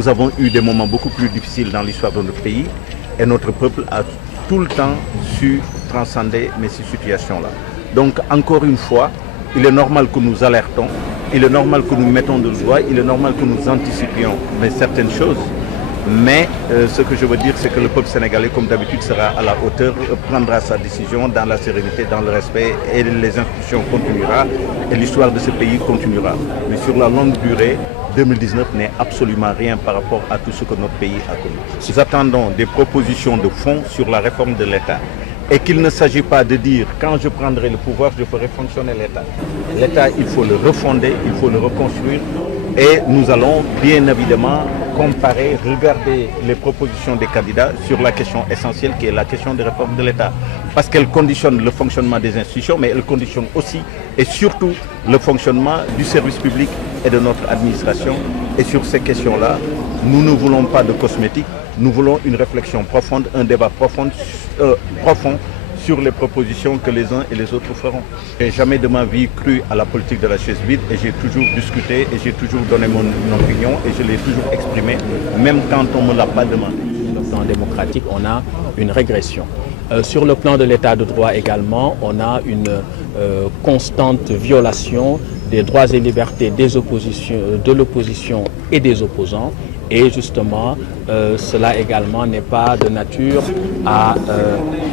Nous avons eu des moments beaucoup plus difficiles dans l'histoire de notre pays et notre peuple a tout le temps su transcender ces situations-là. Donc encore une fois, il est normal que nous alertons, il est normal que nous mettons de doigt, il est normal que nous anticipions certaines choses. Mais ce que je veux dire, c'est que le peuple sénégalais, comme d'habitude, sera à la hauteur, prendra sa décision dans la sérénité, dans le respect, et les institutions continueront, et l'histoire de ce pays continuera. Mais sur la longue durée, 2019 n'est absolument rien par rapport à tout ce que notre pays a connu. Nous attendons des propositions de fond sur la réforme de l'État. Et qu'il ne s'agit pas de dire, quand je prendrai le pouvoir, je ferai fonctionner l'État. L'État, il faut le refonder, il faut le reconstruire. Et nous allons bien évidemment comparer, regarder les propositions des candidats sur la question essentielle qui est la question de réforme de l'État. Parce qu'elle conditionne le fonctionnement des institutions, mais elle conditionne aussi et surtout le fonctionnement du service public et de notre administration. Et sur ces questions-là, nous ne voulons pas de cosmétiques, nous voulons une réflexion profonde, un débat profond sur les propositions que les uns et les autres feront. Je n'ai jamais de ma vie cru à la politique de la chaise vide et j'ai toujours discuté et j'ai toujours donné mon opinion et je l'ai toujours exprimée, même quand on ne me l'a pas demandé. Sur le plan démocratique, on a une régression. Sur le plan de l'état de droit également, on a une constante violation des droits et libertés de l'opposition et des opposants. Et justement, cela également n'est pas de nature à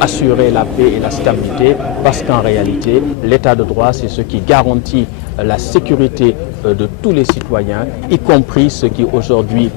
assurer la paix et la stabilité, parce qu'en réalité, l'état de droit, c'est ce qui garantit la sécurité de tous les citoyens, y compris ceux qui aujourd'hui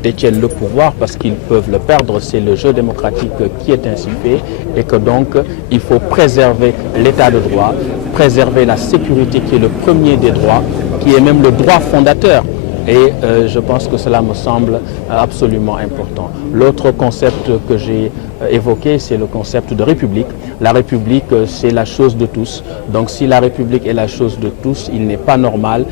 détiennent le pouvoir, parce qu'ils peuvent le perdre. C'est le jeu démocratique qui est ainsi fait, et que donc il faut préserver l'état de droit, préserver la sécurité qui est le premier des droits, qui est même le droit fondateur. Et je pense que cela me semble absolument important. L'autre concept que j'ai évoqué, c'est le concept de république. La république, c'est la chose de tous. Donc si la république est la chose de tous, il n'est pas normal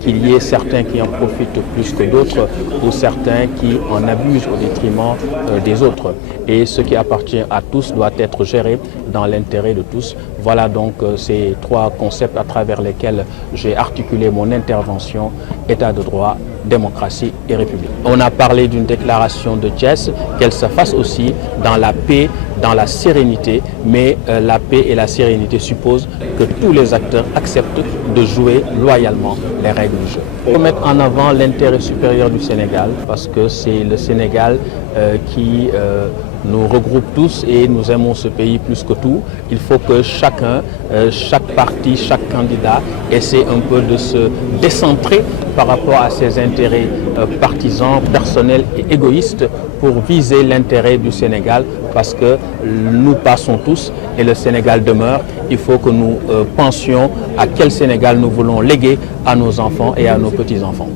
qu'il y ait certains qui en profitent plus que d'autres ou certains qui en abusent au détriment des autres. Et ce qui appartient à tous doit être géré dans l'intérêt de tous. Voilà donc ces trois concepts à travers lesquels j'ai articulé mon intervention: état de droit, démocratie et république. On a parlé d'une déclaration de Thiès, qu'elle se fasse aussi dans la paix, dans la sérénité, mais la paix et la sérénité supposent que tous les acteurs acceptent de jouer loyalement les règles du jeu. Il faut mettre en avant l'intérêt supérieur du Sénégal, parce que c'est le Sénégal qui nous regroupe tous et nous aimons ce pays plus que tout. Il faut que chacun, chaque parti, chaque candidat essaie un peu de se décentrer par rapport à ses intérêts partisans, personnels et égoïstes pour viser l'intérêt du Sénégal, parce que nous passons tous et le Sénégal demeure. Il faut que nous pensions à quel Sénégal nous voulons léguer à nos enfants et à nos petits-enfants.